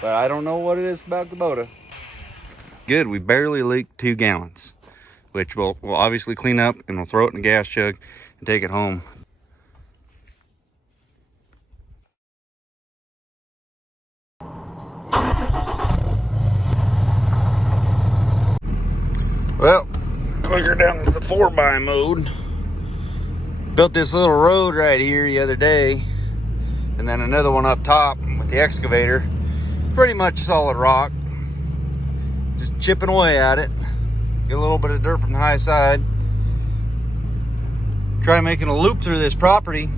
but I don't know what it is about Kubota. Good, we barely leaked 2 gallons, which we'll obviously clean up, and we'll throw it in a gas jug and take it home. Well, clicker down to the 4x mode. Built this little road right here the other day, and then another one up top with the excavator. Pretty much solid rock. Just chipping away at it. Get a little bit of dirt from the high side. Try making a loop through this property.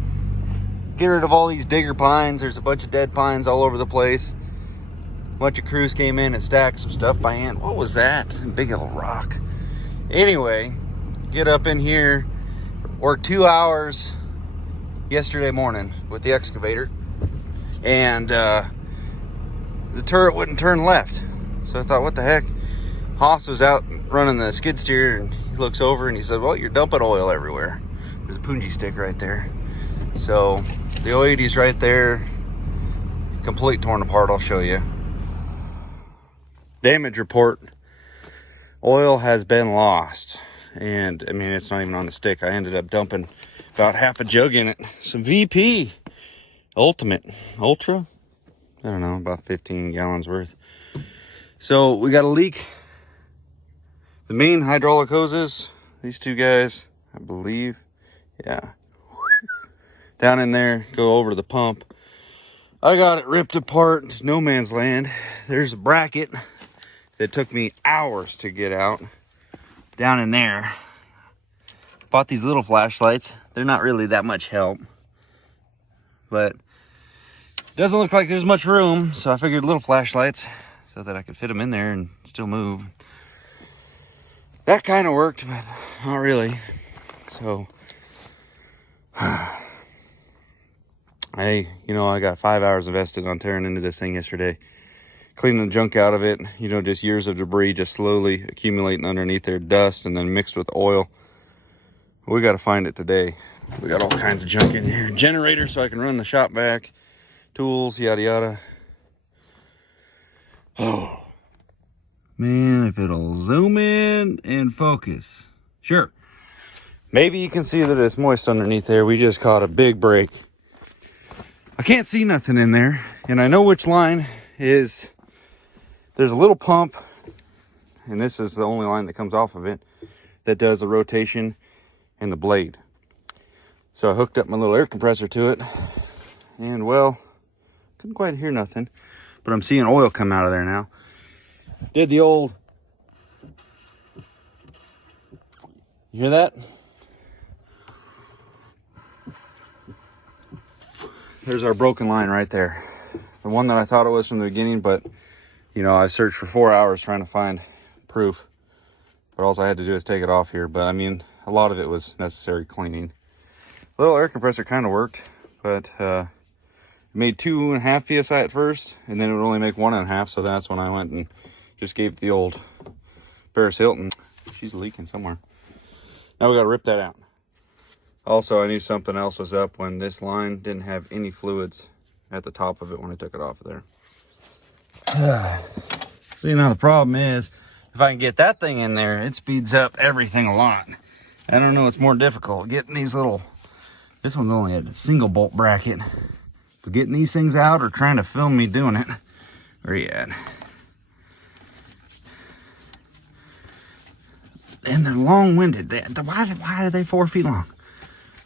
Get rid of all these digger pines. There's a bunch of dead pines all over the place. A bunch of crews came in and stacked some stuff by hand. What was that? Big old rock. Anyway, get up in here. Worked 2 hours yesterday morning with the excavator, and the turret wouldn't turn left. So I thought, what the heck? Haas was out running the skid steer, and he looks over and he said, well, you're dumping oil everywhere. There's a punji stick right there. So the 080's right there, complete torn apart. I'll show you. Damage report. Oil has been lost. And I mean, it's not even on the stick. I ended up dumping about half a jug in it. Some VP Ultra. I don't know, about 15 gallons worth. So we got a leak. The main hydraulic hoses, these 2 guys, I believe, yeah, down in there, go over to the pump. I got it ripped apart to no man's land. There's a bracket that took me hours to get out. Down in there. Bought these little flashlights. They're not really that much help, but doesn't look like there's much room, so I figured little flashlights so that I could fit them in there and still move. That kind of worked, but not really. So I got 5 hours invested on tearing into this thing yesterday, cleaning the junk out of it. Just years of debris just slowly accumulating underneath there, dust, and then mixed with oil. We got to find it today. We got all kinds of junk in here. Generator so I can run the shop vac, tools, yada yada. Oh man, if it'll zoom in and focus. Sure. Maybe you can see that it's moist underneath there. We just caught a big break. I can't see nothing in there, and I know which line is. There's a little pump, and this is the only line that comes off of it, that does the rotation and the blade. So I hooked up my little air compressor to it, and well, couldn't quite hear nothing, but I'm seeing oil come out of there now. Did the old, you hear that? There's our broken line right there. The one that I thought it was from the beginning, but I searched for 4 hours trying to find proof, but all I had to do is take it off here. But I mean, a lot of it was necessary cleaning. The little air compressor kind of worked, but it made 2.5 psi at first, and then it would only make 1.5. So that's when I went and just gave the old Paris Hilton. She's leaking somewhere. Now we got to rip that out. Also, I knew something else was up when this line didn't have any fluids at the top of it when I took it off of there. See, now the problem is, if I can get that thing in there, it speeds up everything a lot. I don't know what's more difficult, getting these little, this one's only a single bolt bracket, but getting these things out or trying to film me doing it. Where you at? And they're long-winded. Why are they 4 feet long?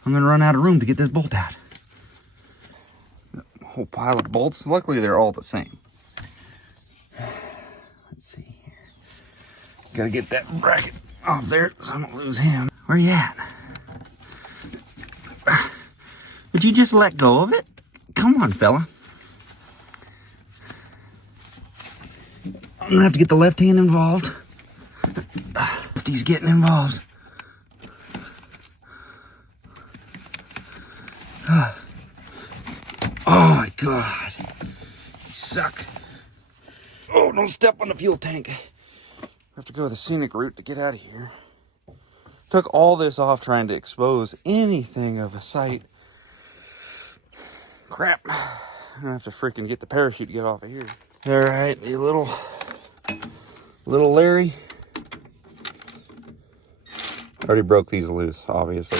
I'm gonna run out of room to get this bolt out. A whole pile of bolts. Luckily, they're all the same. Let's see here. Gotta get that bracket off there so I don't lose him. Where you at? Would you just let go of it? Come on, fella. I'm gonna have to get the left hand involved. If he's getting involved. Oh my God. You suck. Oh, don't step on the fuel tank. I have to go the scenic route to get out of here. Took all this off trying to expose anything of a sight. Crap. I'm gonna have to freaking get the parachute to get off of here. All right, you little Larry. Already broke these loose, obviously.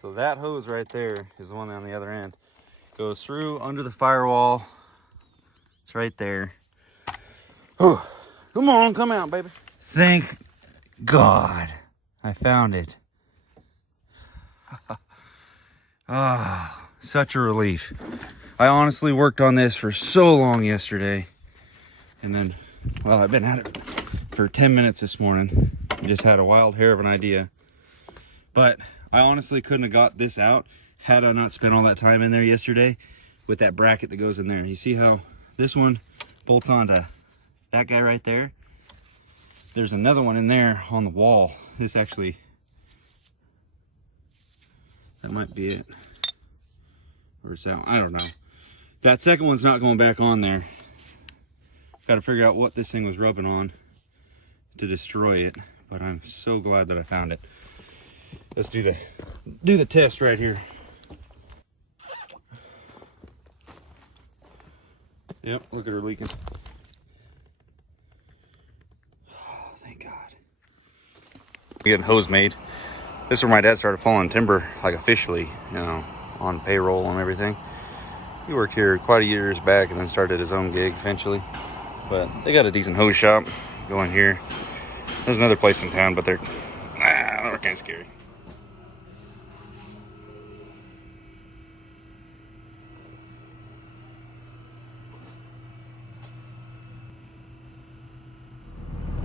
So that hose right there is the one on the other end. Goes through under the firewall. It's right there. Oh, come on, come out, baby. Thank God I found it. Ah, such a relief. I honestly worked on this for so long yesterday. And then, well, I've been at it for 10 minutes this morning. I just had a wild hair of an idea. But I honestly couldn't have got this out had I not spent all that time in there yesterday with that bracket that goes in there. You see how this one bolts onto that guy right there? There's another one in there on the wall. This actually, that might be it. Or is that, I don't know. That second one's not going back on there. Got to figure out what this thing was rubbing on to destroy it. But I'm so glad that I found it. Let's do the test right here. Yep, look at her leaking. Oh, thank God. Getting hose made. This is where my dad started falling timber, like officially, you know, on payroll and everything. He worked here quite a years back and then started his own gig eventually. But they got a decent hose shop going here. There's another place in town, but they're kind of scary.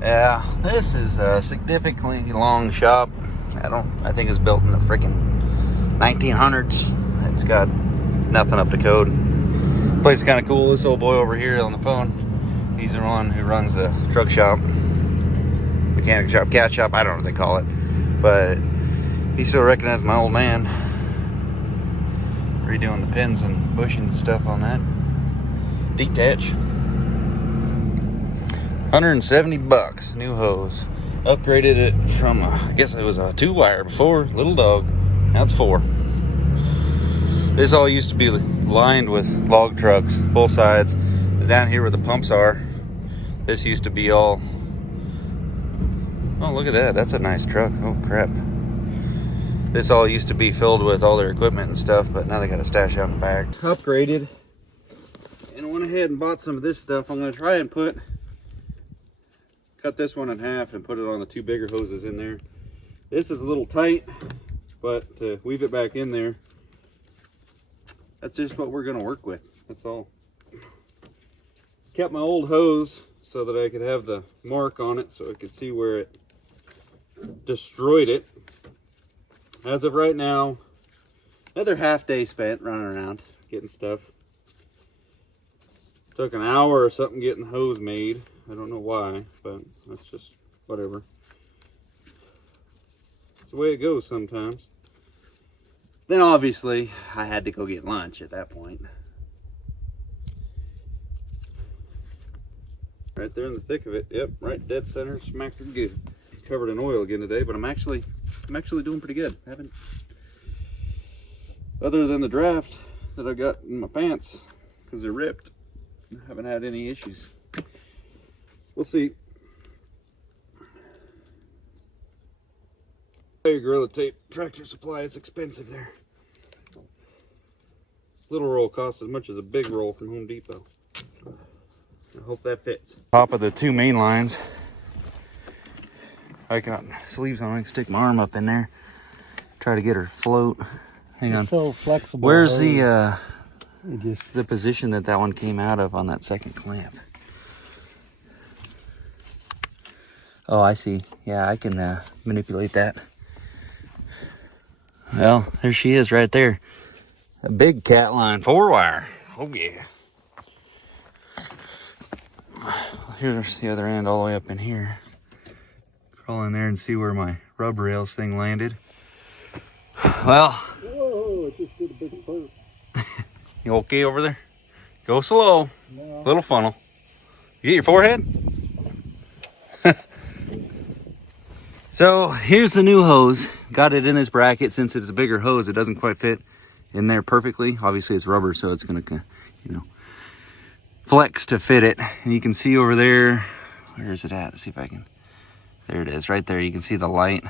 Yeah, this is a significantly long shop. I think it's built in the freaking 1900s. It's got nothing up to code. The place is kind of cool. This old boy over here on the phone, he's the one who runs the truck shop, mechanic shop, cat shop, I don't know what they call it. But he still recognized my old man. Redoing the pins and bushings and stuff on that. Detach. $170, new hose. Upgraded it from, I guess it was a 2-wire before, little dog. Now it's 4. This all used to be lined with log trucks, both sides. Down here where the pumps are, this used to be all, oh, look at that. That's a nice truck. Oh, crap. This all used to be filled with all their equipment and stuff, but now they got a stash out in the back. Upgraded. And I went ahead and bought some of this stuff. I'm going to try and cut this one in half and put it on the 2 bigger hoses in there. This is a little tight, but to weave it back in there, that's just what we're going to work with. That's all. Kept my old hose so that I could have the mark on it so I could see where it destroyed it. As of right now, another half day spent running around getting stuff. Took an hour or something getting the hose made. I don't know why, but that's just whatever. It's the way it goes sometimes. Then obviously I had to go get lunch at that point. Right there in the thick of it. Yep, right dead center, smacked her good. Covered in oil again today, but I'm actually doing pretty good. Haven't, other than the draft that I got in my pants because they're ripped, I haven't had any issues. We'll see. Your Gorilla Tape Tractor Supply is expensive there. Little roll costs as much as a big roll from Home Depot. I hope that fits. Top of the 2 main lines. I got sleeves on. I can stick my arm up in there. Try to get her to float. Hang on. It's so flexible. Where's the position that one came out of on that second clamp? Oh, I see. Yeah, I can manipulate that. Well, there she is right there. A big cat line 4-wire. Oh, yeah. Here's the other end all the way up in here. Crawl in there and see where my rub rails thing landed. Well. Whoa, it just did a big burp. You okay over there? Go slow. No. Little funnel. You get your forehead? So here's the new hose. Got it in this bracket. Since it's a bigger hose, it doesn't quite fit in there perfectly. Obviously it's rubber, so it's gonna, you know, flex to fit it. And you can see over there, where is it at? Let's see if I can, there it is, right there. You can see the light.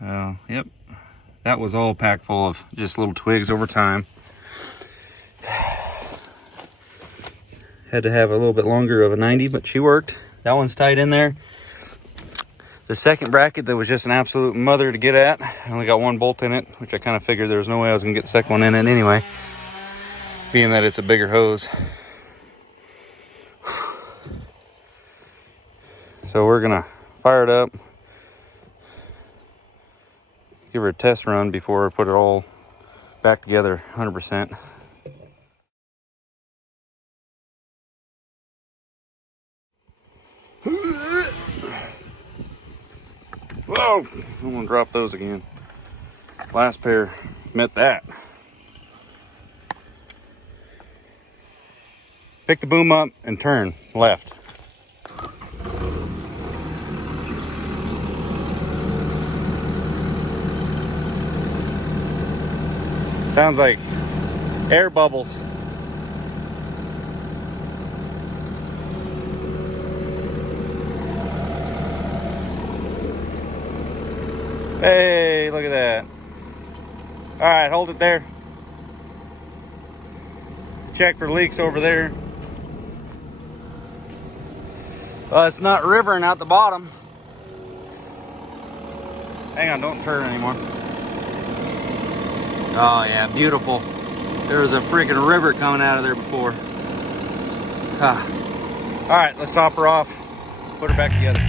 Oh, yep. That was all packed full of just little twigs over time. Had to have a little bit longer of a 90, but she worked. That one's tied in there. The second bracket that was just an absolute mother to get at. I only got one bolt in it, which I kind of figured there was no way I was gonna get the second one in it anyway, being that it's a bigger hose. So we're gonna fire it up, give her a test run before I put it all back together 100%. Whoa, I'm gonna drop those again. Last pair met that. Pick the boom up and turn left. Sounds like air bubbles. Hey, look at that. All right, hold it there. Check for leaks over there. It's not rivering out the bottom. Hang on, don't turn anymore. Oh yeah, beautiful. There was a freaking river coming out of there before. All right, let's top her off, put her back together.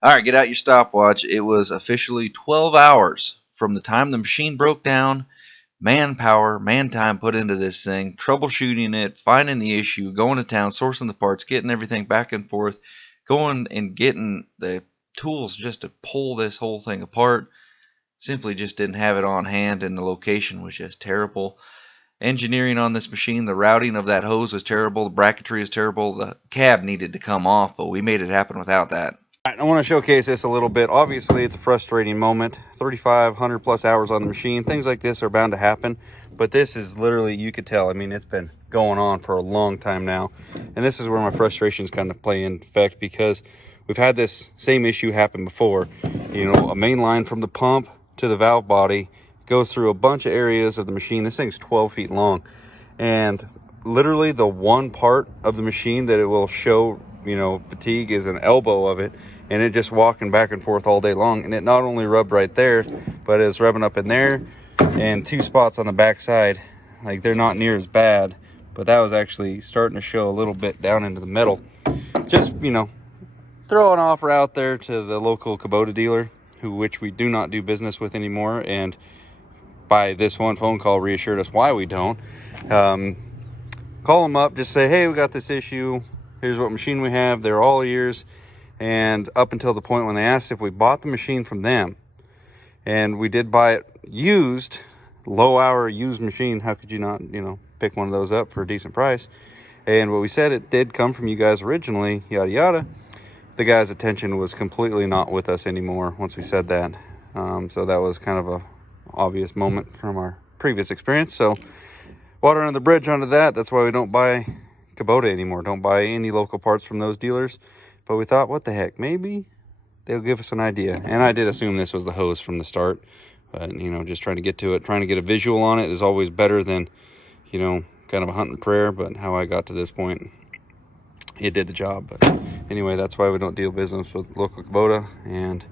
All right, get out your stopwatch. It was officially 12 hours from the time the machine broke down. Manpower, man time put into this thing, troubleshooting it, finding the issue, going to town, sourcing the parts, getting everything back and forth, going and getting the tools just to pull this whole thing apart. Simply just didn't have it on hand, and the location was just terrible. Engineering on this machine, the routing of that hose was terrible, the bracketry is terrible, the cab needed to come off, but we made it happen without that. All right, I want to showcase this a little bit. Obviously, it's a frustrating moment. 3,500 plus hours on the machine. Things like this are bound to happen, but this is literally, you could tell, I mean, it's been going on for a long time now, and this is where my frustrations kind of play in effect, because we've had this same issue happen before. You know, a main line from the pump to the valve body goes through a bunch of areas of the machine. This thing's 12 feet long, and literally the one part of the machine that it will show, you know, fatigue is an elbow of it, and it just walking back and forth all day long. And it not only rubbed right there, but it's rubbing up in there and two spots on the back side. Like, they're not near as bad, but that was actually starting to show a little bit down into the metal. Just, you know, throw an offer out there to the local Kubota dealer, which we do not do business with anymore, and by this one phone call reassured us why we don't. Call them up, just say, hey, we got this issue, here's what machine we have. They're all ears. And up until the point when they asked if we bought the machine from them, and we did buy it used, low hour used machine, how could you not, you know, pick one of those up for a decent price? And what we said, it did come from you guys originally, yada yada. The guy's attention was completely not with us anymore once we said that. So that was kind of a obvious moment from our previous experience. So water under the bridge onto that. That's why we don't buy Kubota anymore. Don't buy any local parts from those dealers. But we thought, what the heck, maybe they'll give us an idea. And I did assume this was the hose from the start. But, you know, just trying to get to it, trying to get a visual on it is always better than, you know, kind of a hunt and prayer. But how I got to this point, it did the job. But anyway, that's why we don't deal business with local Kubota. And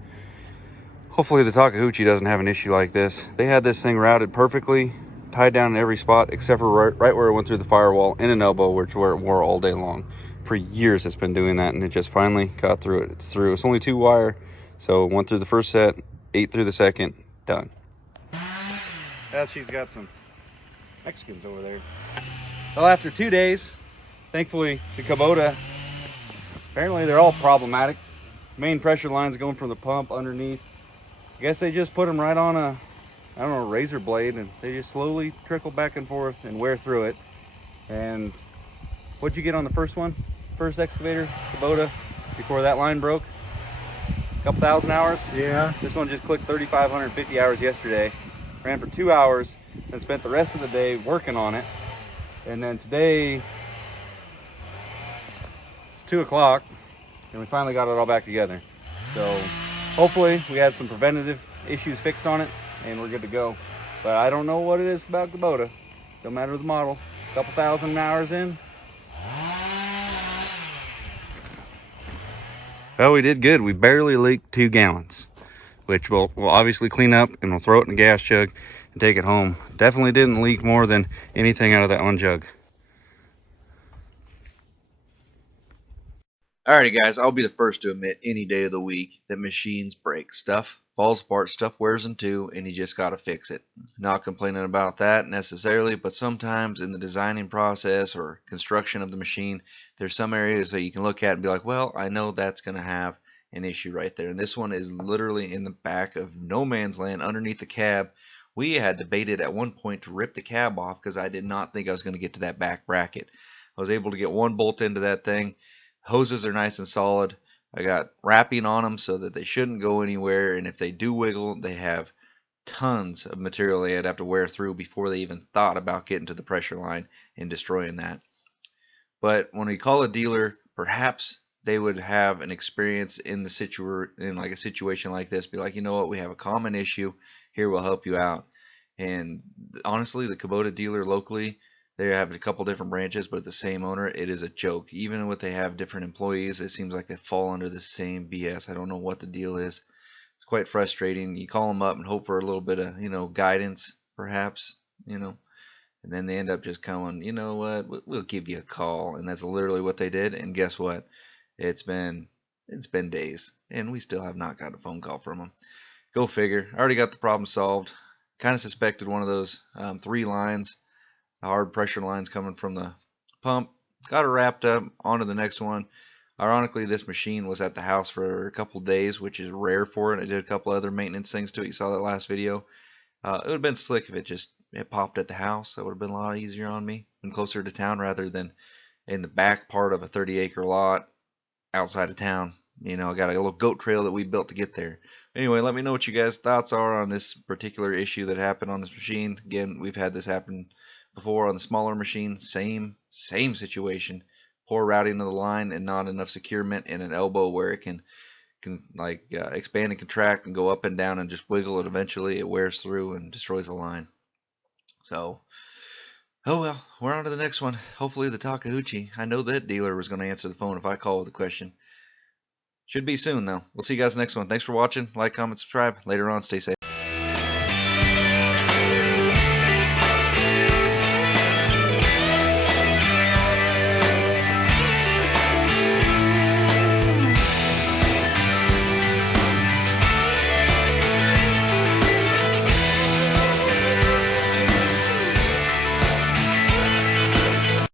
hopefully the Takeuchi doesn't have an issue like this. They had this thing routed perfectly, tied down in every spot except for right where it went through the firewall in an elbow, which where it wore all day long. For years it's been doing that, and it just finally got through it. It's through. It's only 2 wire, so 1 through the first set, 8 through the second, done. Now she's got some Mexicans over there. Well, after 2 days, thankfully the Kubota, apparently they're all problematic. Main pressure lines going from the pump underneath. I guess they just put them right on a, I don't know, a razor blade, and they just slowly trickle back and forth and wear through it. And what'd you get on the first one? First excavator, Kubota, before that line broke? A couple thousand hours? Yeah. This one just clicked 3,550 hours yesterday. Ran for 2 hours and spent the rest of the day working on it. And then today, it's 2 o'clock, and we finally got it all back together. So hopefully we have some preventative issues fixed on it, and we're good to go. But I don't know what it is about Kubota. Don't matter the model. A couple thousand hours in. Well, we did good. We barely leaked 2 gallons, which we'll obviously clean up, and we'll throw it in a gas jug and take it home. Definitely didn't leak more than anything out of that one jug. Alrighty guys, I'll be the first to admit any day of the week that machines break. Stuff falls apart, stuff wears in two, and you just gotta fix it. Not complaining about that necessarily, but sometimes in the designing process or construction of the machine, there's some areas that you can look at and be like, well, I know that's gonna have an issue right there. And this one is literally in the back of no man's land underneath the cab. We had debated at one point to rip the cab off because I did not think I was going to get to that back bracket. I was able to get one bolt into that thing. Hoses are nice and solid. I got wrapping on them so that they shouldn't go anywhere, and if they do wiggle, they have tons of material they'd have to wear through before they even thought about getting to the pressure line and destroying that. But when we call a dealer, perhaps they would have an experience in like a situation like this, be like, you know what, we have a common issue here, we'll help you out. And honestly, the Kubota dealer locally, they have a couple different branches, but the same owner, it is a joke. Even when they have different employees, it seems like they fall under the same BS. I don't know what the deal is. It's quite frustrating. You call them up and hope for a little bit of, guidance, perhaps, and then they end up just going, you know what, we'll give you a call. And that's literally what they did. And guess what? It's been days, and we still have not got a phone call from them. Go figure. I already got the problem solved. Kind of suspected one of those 3 lines, hard pressure lines coming from the pump. Got it wrapped up, onto the next one. Ironically, this machine was at the house for a couple days, which is rare for it. I did a couple other maintenance things to it. You saw that last video. It would have been slick if it popped at the house. That would have been a lot easier on me. Been closer to town rather than in the back part of a 30-acre lot outside of town. I got a little goat trail that we built to get there. Anyway, let me know what you guys' thoughts are on this particular issue that happened on this machine. Again, we've had this happen before on the smaller machine. Same situation. Poor routing of the line and not enough securement in an elbow where it can expand and contract and go up and down and just wiggle, and eventually it wears through and destroys the line. So, oh well, we're on to the next one. Hopefully the Takeuchi. I know that dealer was going to answer the phone if I call with a question. Should be soon though. We'll see you guys next one. Thanks for watching. Like, comment, subscribe. Later on, stay safe.